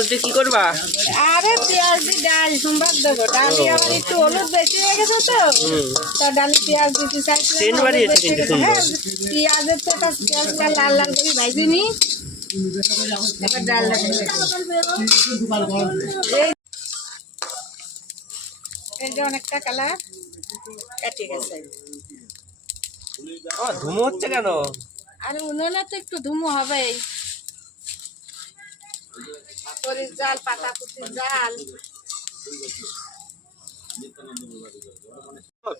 পেঁয়াজ দিয়ে কি করবা? আরে পেঁয়াজ দিয়ে ডাল সম্বাদ দেবো। ডালি আবার একটু হলুদ বেশি হয়ে গেছে তো, তা ডালি পেঁয়াজ দিতে সেন্ট বাড়িয়েছে কিন্তু সুন্দর। পেঁয়াজের তো পেঁয়াজটা লাল লাল করে ভাজি নি, এবার ডালটা এই যে অনেকটা কালার কেটে গেছে। ধুমো হচ্ছে কেন? আর উনুনে তো একটু ধুমো হবেই। খড়ির জাল, পাতা পুতির জাল।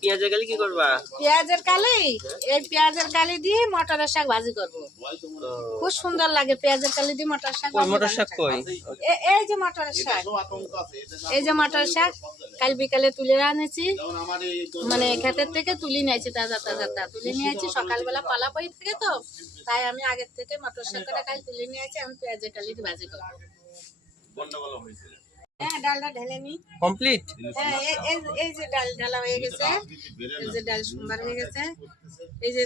পেঁয়াজের কালি কি করবা? পেঁয়াজের কালি, এই পেঁয়াজের কালি দিয়ে মটরের শাক ভাজি করবো। খুব সুন্দর লাগে পেঁয়াজের কালি দিয়ে মটর শাক। মটর শাক কই? এই যে মটরের শাক, এই যে মটরের শাক কাল বিকালে তুলে আনেছি, মানে ক্ষেতের থেকে তুলে নিয়েছি, তাজা তাজা তুলে নিয়েছি। সকালবেলা পালা পাই থাকে তো, তাই আমি আগের থেকে মটর শাকটা কাল তুলে নিয়েছি। আমি পেঁয়াজের কালি দিয়ে ভাজি করবো। হ্যাঁ, ডালটা ঢেলে নি কমপ্লিট। হ্যাঁ, এই যে ডাল ঢালা হয়ে গেছে, এই যে ডাল সোমবার হয়ে গেছে। এই যে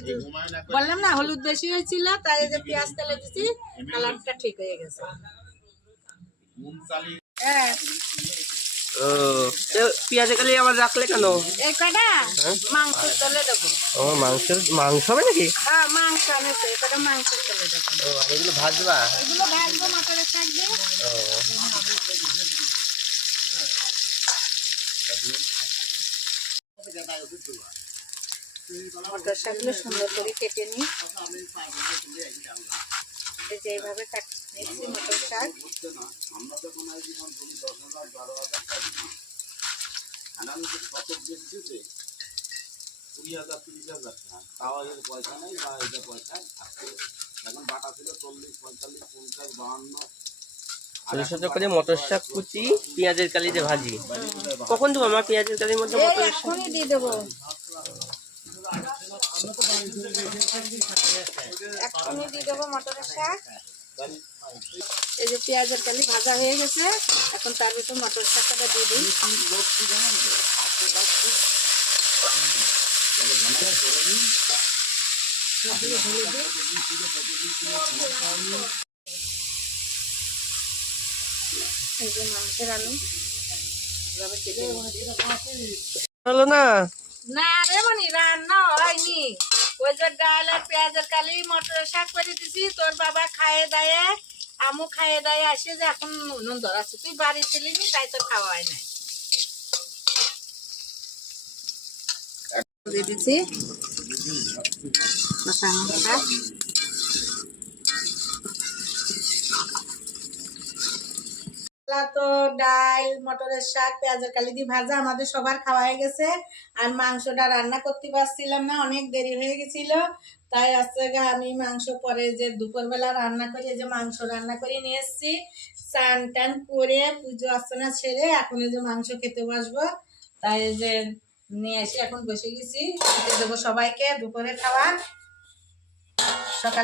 বললাম না হলুদ বেশি হয়েছিল, তাই এই যে পেঁয়াজ তেলে দিচ্ছি, কালারটা ঠিক হয়ে গেছে। হ্যাঁ, পেঁয়াজের কালি আবার রাখলে কেন? এই কটা মাংস তেলে দেবো। মাংস হবে নাকি? হ্যাঁ, মাংস আনেছে, এই কটা মাংস তেলে দেবো। এগুলো ভাজবা? এগুলো ভাজবো মটরের শাক দিয়ে। মটর শাকগুলো সুন্দর করে কেটে নিই। এই যে এইভাবে নিচ্ছি মটর শাক। ছোট ছোট করে মটর শাক কুচি পেঁয়াজের কালিতে ভাজি। কখন দেবো আমার পেঁয়াজের কালির মধ্যে মটর শাক? এখনই দিয়ে দেবো, এখনই দিয়ে দেবো মটরের শাক। এই যে পেঁয়াজের কালি ভাজা হয়ে গেছে, এখন তার ভিতর মটর শাকটা দিয়ে দিই। এই যে মাংসের আলু হলো না? না রে মনি, রান্না হয়নি। ওই যে ডাল আর পেঁয়াজের কালি মটরের শাক করে দিছি, তোর বাবা খায়ে দায়ে, আমু খায়ে দায়ে আসে যে এখন নুন ধরাচ্ছে। তুই বাড়ি ছিলি নি, তাই তো খাওয়া হয় নাই। দিয়ে দিচ্ছি মশলা। তো ডাল, মটরের শাক, পেঁয়াজের কালি দিয়ে ভাজা আমাদের সবার খাওয়া হয়ে গেছে। আর মাংসটা রান্না করতে পারছিলাম না, অনেক দেরি হয়ে গেছিল, তাই আজকে আমি মাংস পরে যে দুপুরবেলা রান্না করি, যে মাংস রান্না করে নিয়ে এসেছি। চান টান করে পুজো অর্চনা ছেড়ে এখন এই যে মাংস খেতে বসবো, তাই যে নিয়ে এসে এখন বসে গেছি। খেতে দেবো সবাইকে দুপুরে খাওয়া। সকালে